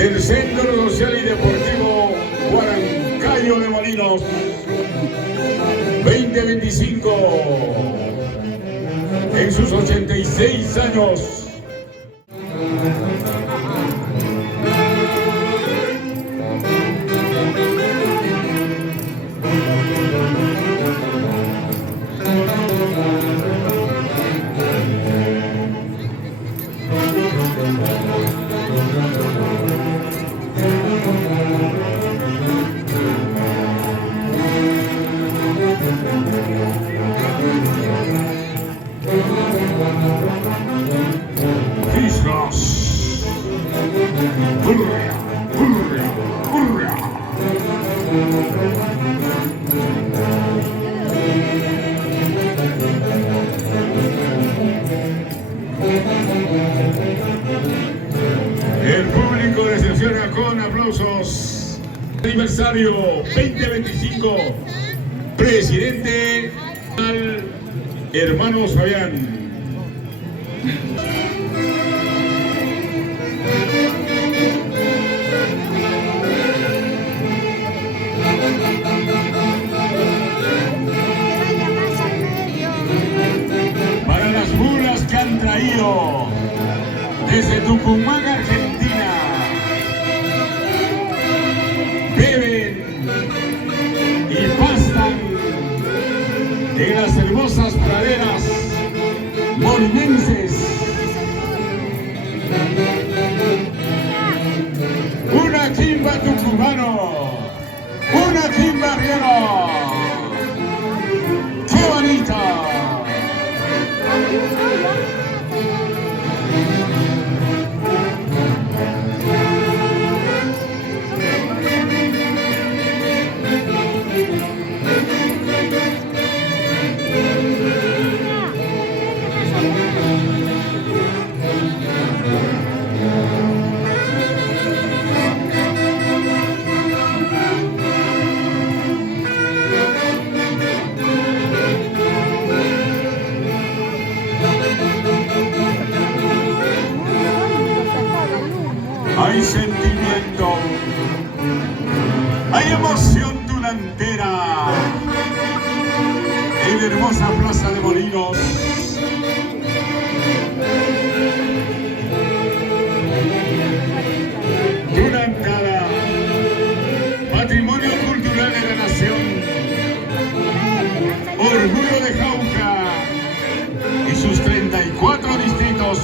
del Centro Social y Deportivo Huancayo de Molinos 2025 en sus 86 años. Fisgos. Hurra, hurra, hurra. El público recepciona con aplausos. Aniversario 2025, presidente al Hermanos Fabián. Para las mulas que han traído desde Tucumán, Argentina, beben y pastan en las hermosas praderas molinenses. Una quimba tucumano, una quimba riego. ¡Qué bonita! Hay sentimiento, hay emoción tunantera en la hermosa plaza de Molinos. Tunantara, patrimonio cultural de la nación, orgullo de Jauja y sus 34 distritos.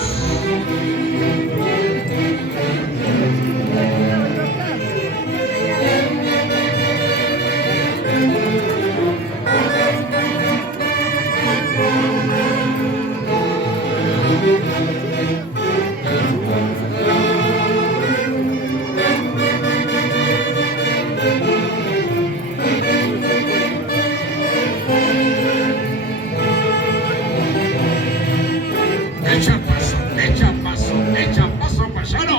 Echa paso, payano.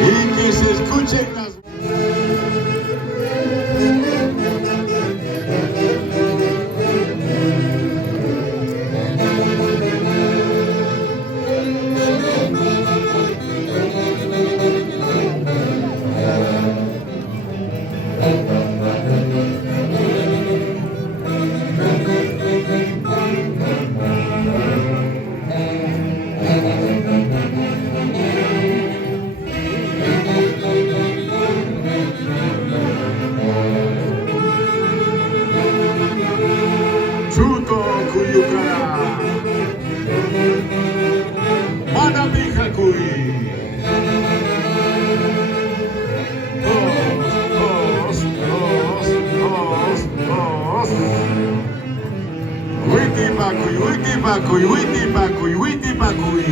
Y que se escuchen las... Chuto Cuyucara, Manamijacuy. Dos, dos, dos, dos, dos. pacuy, wiki pacuy, wiki pacuy, wiki pacuy.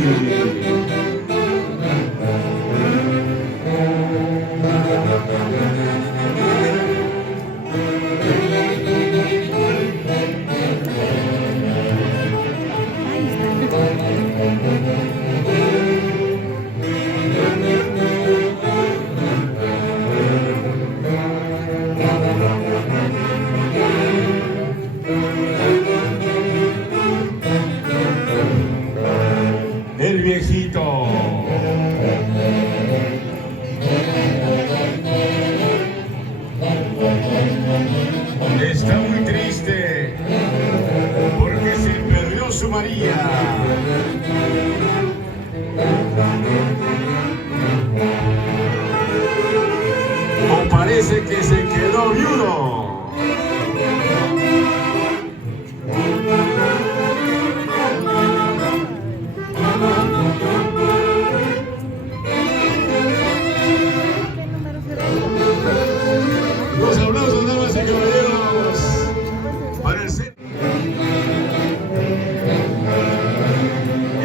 El viejito. Está muy triste porque se perdió su María. O parece que se quedó viudo. Los aplausos, damas y caballeros, para el centro.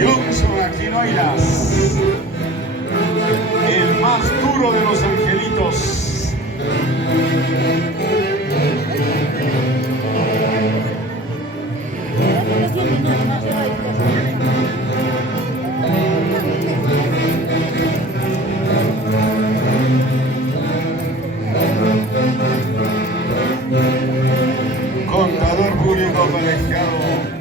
Johnson Aquinoilas, el más duro de los angelitos. Contador público colegiado